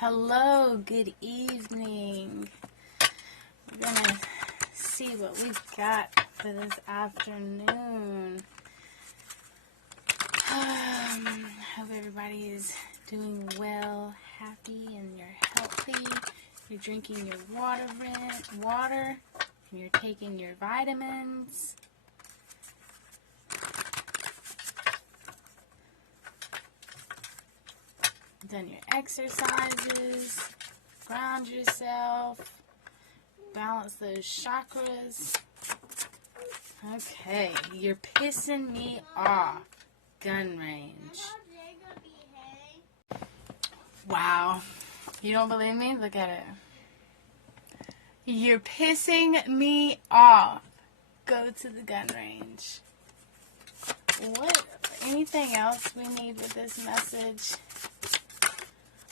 Hello, good evening. We're gonna see what we've got for this afternoon. Hope everybody is doing well, happy, and you're healthy. You're drinking your water, and you're taking your vitamins. Done your exercises, ground yourself, balance those chakras. Okay, you're pissing me off. Gun range. Wow. You don't believe me? Look at it. You're pissing me off. Go to the gun range. What? Anything else we need with this message?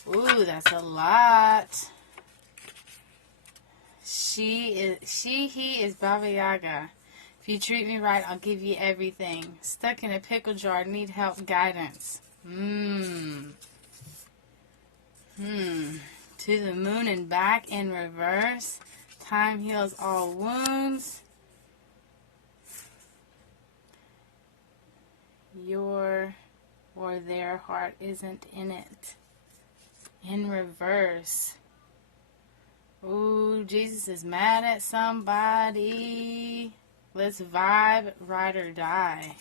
Ooh, that's a lot. He is Baba Yaga. If you treat me right, I'll give you everything. Stuck in a pickle jar, need help, guidance. To the moon and back in reverse. Time heals all wounds. Your or their heart isn't in it. In reverse. Ooh, Jesus is mad at somebody. Let's vibe, ride or die.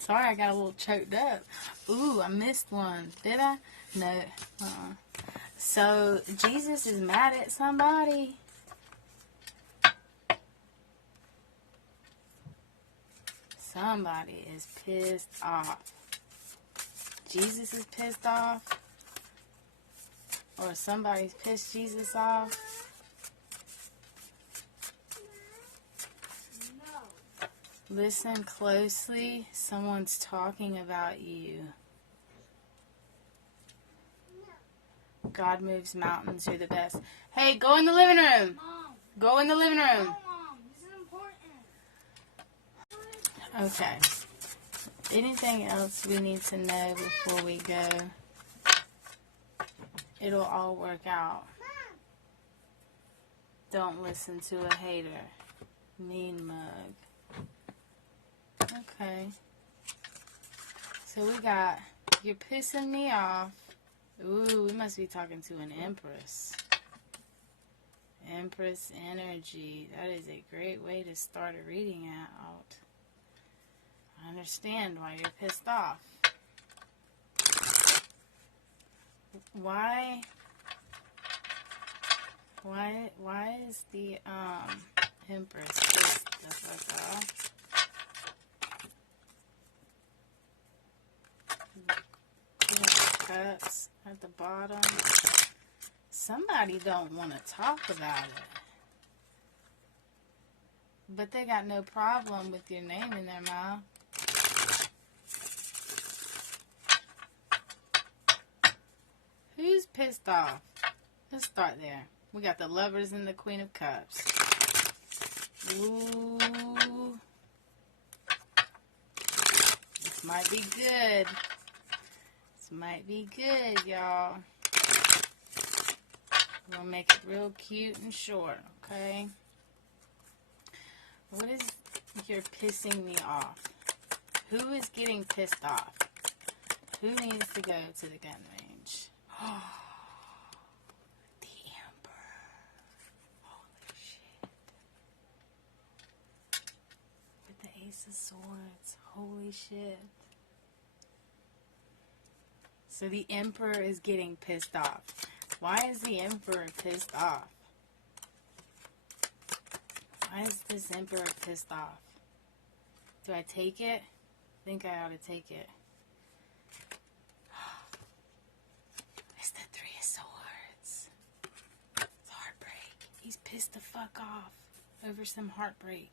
Sorry, I got a little choked up. Ooh, I missed one. Did I? No. So, Jesus is mad at somebody. Somebody is pissed off. Jesus is pissed off? Or somebody's pissed Jesus off? No. Listen closely. Someone's talking about you. No. God moves mountains. You're the best. Hey, go in the living room. Mom. Go in the living room. No, Mom. This is important. Okay. Anything else we need to know before we go? It'll all work out. Don't listen to a hater. Mean mug. Okay. So we got, you're pissing me off. Ooh, we must be talking to an empress. Empress energy. That is a great way to start a reading out. I understand why you're pissed off. Why is the Empress pissed the fuck off? Queen of Cups at the bottom. Somebody don't want to talk about it. But they got no problem with your name in their mouth. Who's pissed off? Let's start there. We got the Lovers and the Queen of Cups. Ooh. This might be good. This might be good, y'all. We'll make it real cute and short, okay? What is you're pissing me off? Who is getting pissed off? Who needs to go to the gun range? The Emperor. Holy shit. With the Ace of Swords. Holy shit. So the Emperor is getting pissed off. Why is the Emperor pissed off? Why is this Emperor pissed off? Do I take it? I think I ought to take it. It's the Three of Swords. It's heartbreak. He's pissed the fuck off over some heartbreak.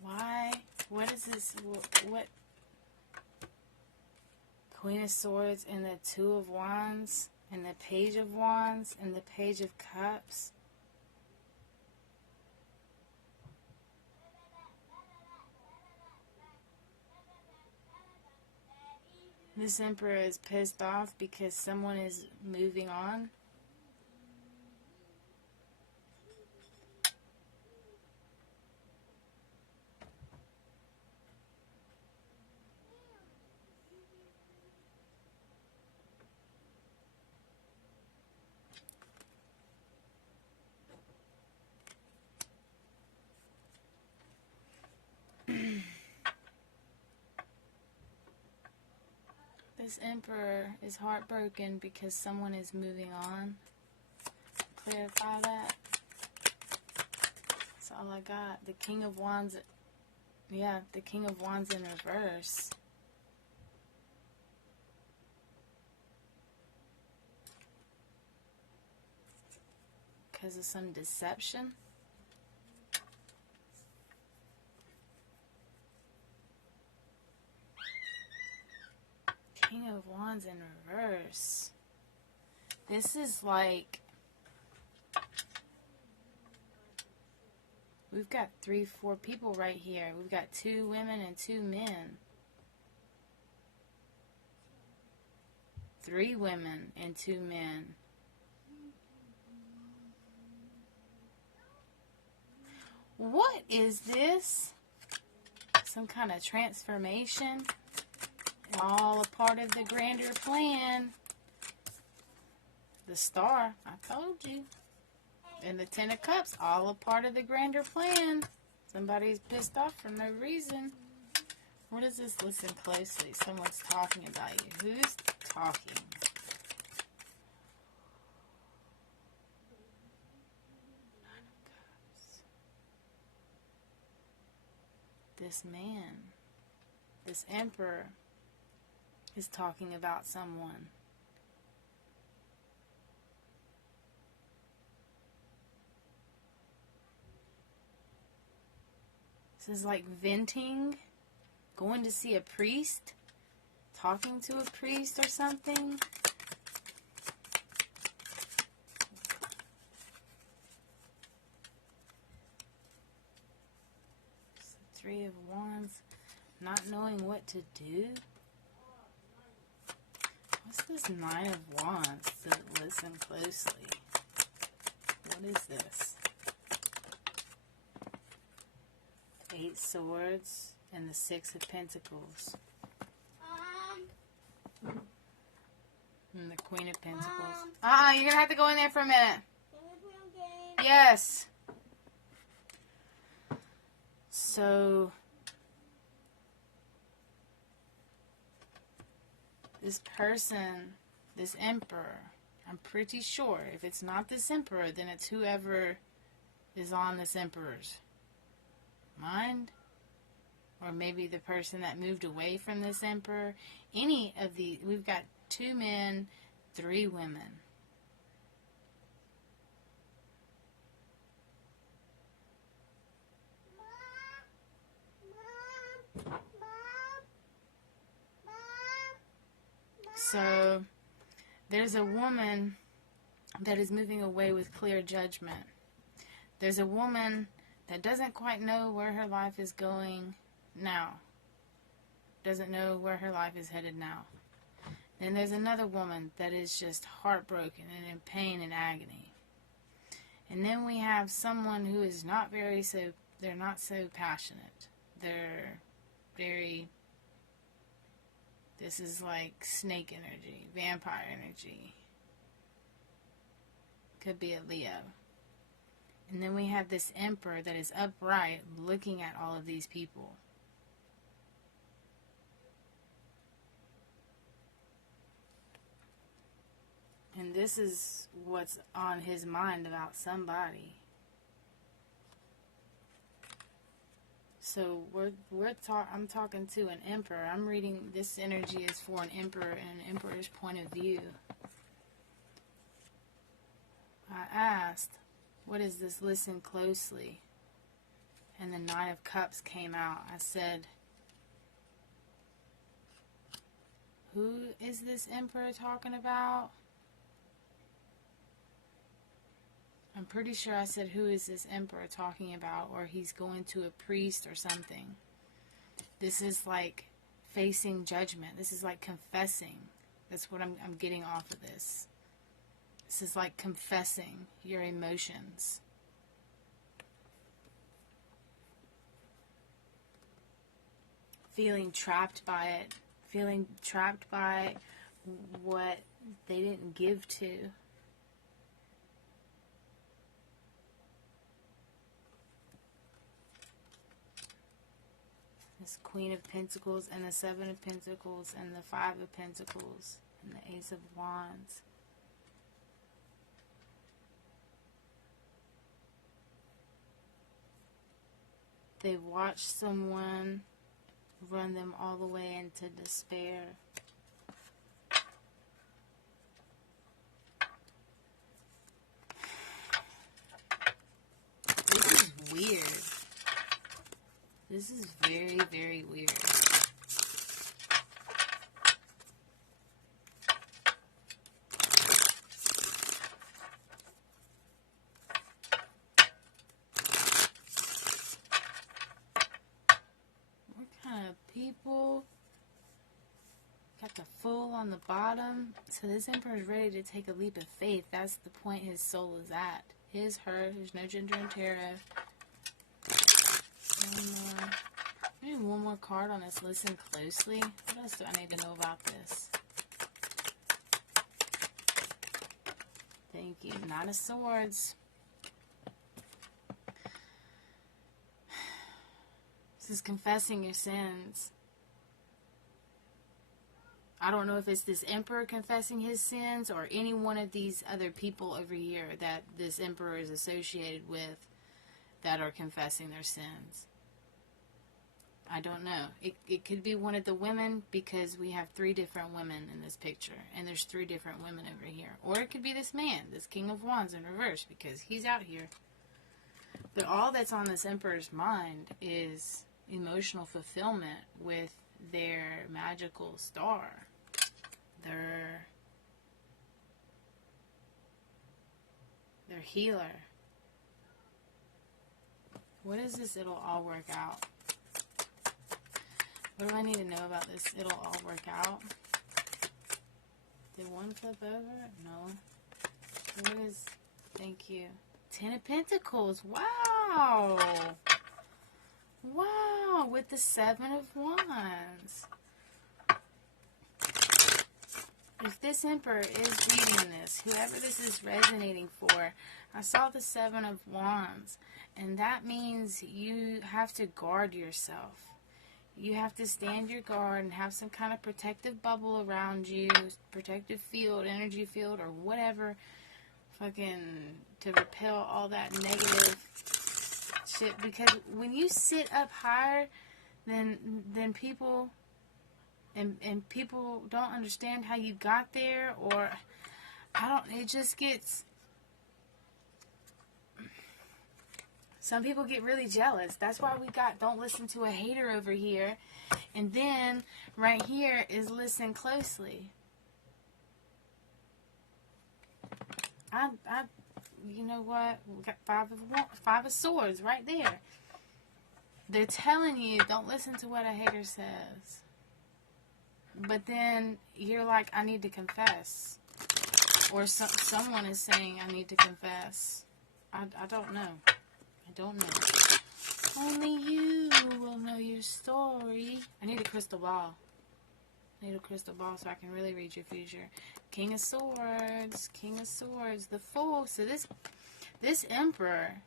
Why? What is this? What? Queen of Swords and the Two of Wands and the Page of Wands and the Page of Cups. This Emperor is pissed off because someone is moving on. This Emperor is heartbroken because someone is moving on. Clarify that. That's all I got. The King of Wands. Yeah, the King of Wands in reverse. Because of some deception. King of Wands in reverse. This is like, we've got 3, 4 people right here. We've got 2 women and 2 men. 3 women and 2 men. What is this? Some kind of transformation? All a part of the grander plan. The Star, I told you. And the Ten of Cups, all a part of the grander plan. Somebody's pissed off for no reason. What is this? Listen closely. Someone's talking about you. Who's talking? Nine of Cups. This man, this Emperor, is talking about someone. This is like venting, going to see a priest, talking to a priest or something. It's the 3 of Wands, not knowing what to do. What's this 9 of Wands? Listen closely. What is this? 8 Swords and the 6 of Pentacles. And the Queen of Pentacles. You're going to have to go in there for a minute. Yes. So, this person, this Emperor, I'm pretty sure if it's not this Emperor, then it's whoever is on this Emperor's mind, or maybe the person that moved away from this Emperor. Any of the, we've got 2 men, 3 women. So there's a woman that is moving away with clear judgment. There's a woman that doesn't quite know where her life is going now. Doesn't know where her life is headed now. And there's another woman that is just heartbroken and in pain and agony. And then we have someone who is not they're not so passionate. They're very, this is like snake energy, vampire energy. Could be a Leo. And then we have this Emperor that is upright looking at all of these people. And this is what's on his mind about somebody. So I'm talking to an Emperor. I'm reading, this energy is for an Emperor and an Emperor's point of view. I asked, what is this? Listen closely. And the 9 of Cups came out. I said, who is this Emperor talking about? I'm pretty sure I said, who is this emperor talking about? Or he's going to a priest or something. This is like facing judgment. This is like confessing. That's what I'm getting off of this. This is like confessing your emotions. Feeling trapped by it. Feeling trapped by what they didn't give to. This Queen of Pentacles and the Seven of Pentacles and the Five of Pentacles and the Ace of Wands. They watched someone run them all the way into despair. This is weird. This is very, very weird. What kind of people? Got the Fool on the bottom. So this Emperor is ready to take a leap of faith. That's the point his soul is at. His, her. There's no gender in tarot. Maybe one more card on this. Listen closely. What else do I need to know about this? Thank you. Nine of Swords. This is confessing your sins. I don't know if it's this Emperor confessing his sins or any one of these other people over here that this Emperor is associated with that are confessing their sins. I don't know. It could be one of the women because we have 3 different women in this picture. And there's 3 different women over here. Or it could be this man, this King of Wands in reverse because he's out here. But all that's on this Emperor's mind is emotional fulfillment with their magical star. Their healer. What is this? It'll all work out. What do I need to know about this? It'll all work out. Did one flip over? No. What is... Thank you. 10 of Pentacles. Wow. Wow. With the 7 of Wands. If this Emperor is reading this, whoever this is resonating for, I saw the 7 of Wands. And that means you have to guard yourself. You have to stand your guard and have some kind of protective bubble around you, protective field, energy field, or whatever, fucking to repel all that negative shit. Because when you sit up higher than people, and people don't understand how you got there, or it just gets. Some people get really jealous. That's why we got don't listen to a hater over here. And then right here is listen closely. You know what? We got 5 of Swords right there. They're telling you don't listen to what a hater says. But then you're like, I need to confess. Or someone is saying I need to confess. I don't know. I don't know. Only you will know your story. I need a crystal ball. I need a crystal ball so I can really read your future. King of Swords. King of Swords. The Fool. So this Emperor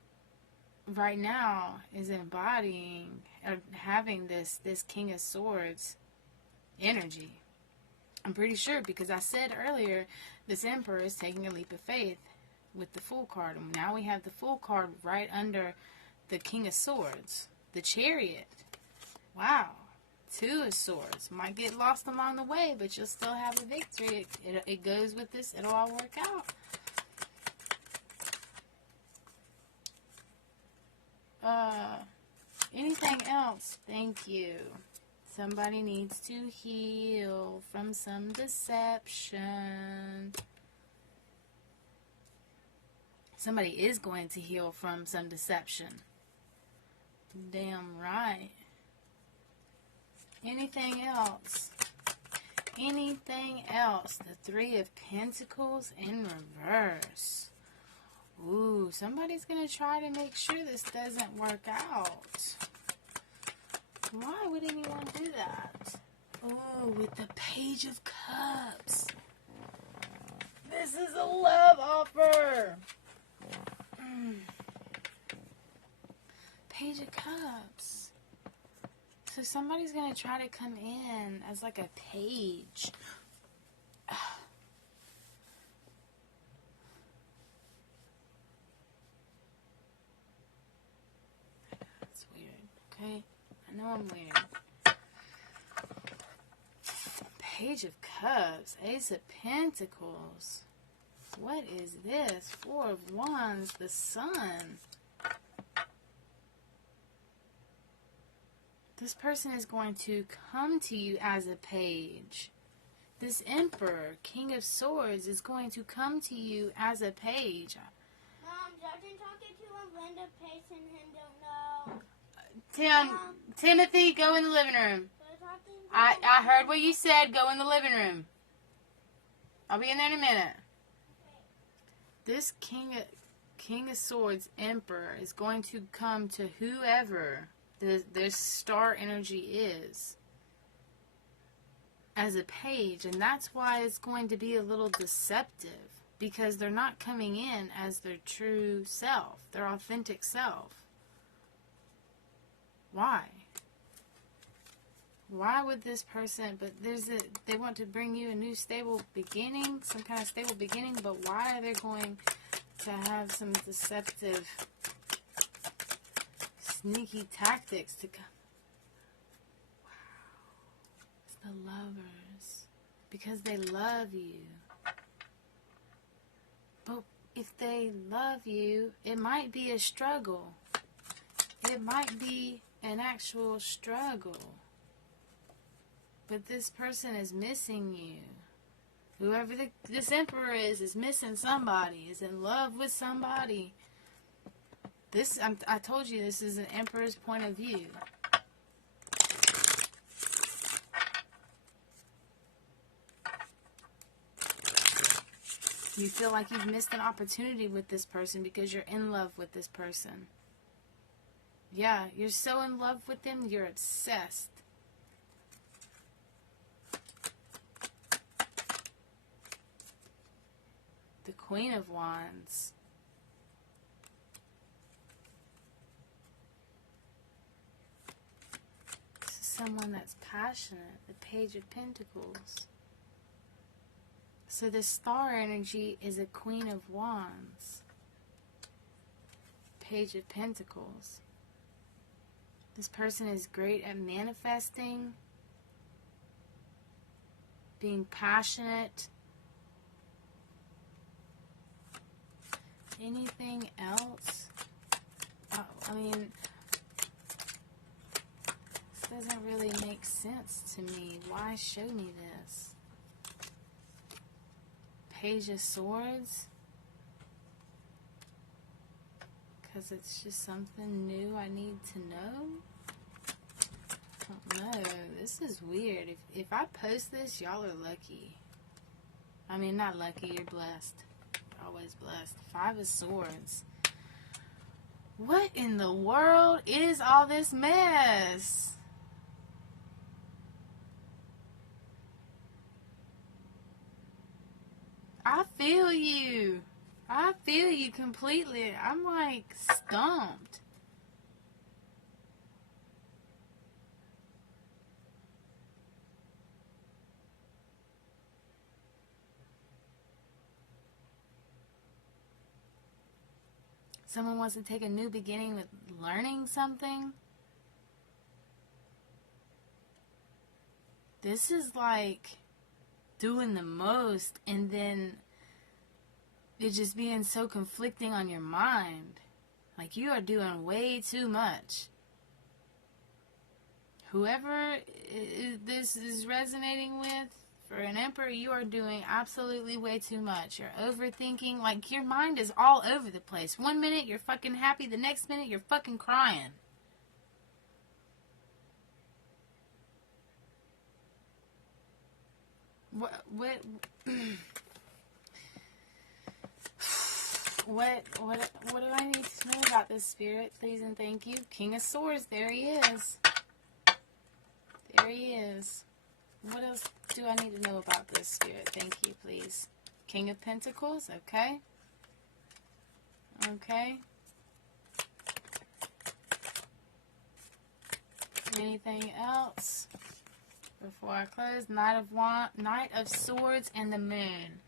right now is embodying or having this King of Swords energy. I'm pretty sure because I said earlier this Emperor is taking a leap of faith with the Fool card. And now we have the Fool card right under the King of Swords. The Chariot. Wow. 2 of Swords. Might get lost along the way, but you'll still have a victory. It goes with this. It'll all work out. Anything else? Thank you. Somebody needs to heal from some deception. somebody is going to heal from some deception. Damn right. Anything else? Anything else? The Three of Pentacles in reverse. Ooh, somebody's going to try to make sure this doesn't work out. Why would anyone do that? Ooh, with the Page of Cups. This is a love offer. Page of Cups. So somebody's going to try to come in as like a page. That's weird, okay? I know I'm weird. Page of Cups, Ace of Pentacles. What is this? Four of Wands, the Sun. This person is going to come to you as a page. This Emperor, King of Swords, is going to come to you as a page. Mom, Jordan talking to a Linda Payson and don't know. Timothy, go in the living room. I heard what you said. Go in the living room. I'll be in there in a minute. This King of Swords Emperor is going to come to whoever this star energy is as a page, and that's why it's going to be a little deceptive, because they're not coming in as their true self, their authentic self. Why? Why would this person, but they want to bring you a new stable beginning, some kind of stable beginning, but why are they going to have some deceptive, sneaky tactics to come? Wow. It's the Lovers. Because they love you. But if they love you, it might be a struggle. It might be an actual struggle. But this person is missing you. Whoever this Emperor is missing somebody, is in love with somebody. I told you this is an Emperor's point of view. You feel like you've missed an opportunity with this person because you're in love with this person. Yeah, you're so in love with them, you're obsessed. The Queen of Wands. This is someone that's passionate. The Page of Pentacles. So this star energy is a Queen of Wands. Page of Pentacles. This person is great at manifesting, being passionate. Anything else? I mean, this doesn't really make sense to me. Why show me this? Page of Swords? Because it's just something new I need to know? I don't know. This is weird. If I post this, y'all are lucky. I mean, not lucky, you're blessed. Always blessed. Five of Swords. What in the world is all this mess? I feel you. I feel you completely. I'm like stumped. Someone wants to take a new beginning with learning something. This is like doing the most and then it just being so conflicting on your mind. Like you are doing way too much. Whoever this is resonating with, For an Emperor, you are doing absolutely way too much. You're overthinking. Like, your mind is all over the place. 1 minute, you're fucking happy. The next minute, you're fucking crying. What do I need to know about this, Spirit? Please and thank you. King of Swords, there he is. There he is. What else do I need to know about this, Spirit? Thank you, please. King of Pentacles, okay. Okay. Anything else before I close? Knight of Swords and the Moon.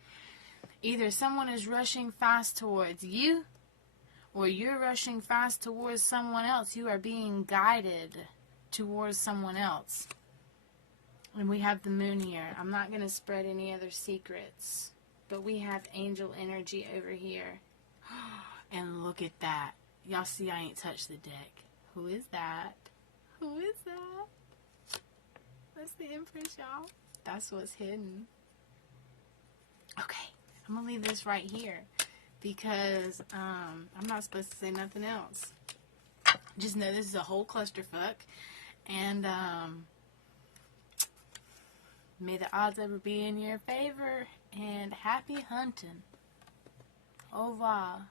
Either someone is rushing fast towards you, or you're rushing fast towards someone else. You are being guided towards someone else. And we have the Moon here. I'm not going to spread any other secrets, but we have angel energy over here. And look at that. Y'all see I ain't touched the deck. Who is that? Who is that? That's the Empress, y'all. That's what's hidden. Okay, I'm going to leave this right here because I'm not supposed to say nothing else. Just know this is a whole clusterfuck. And may the odds ever be in your favor. And happy hunting. Au revoir.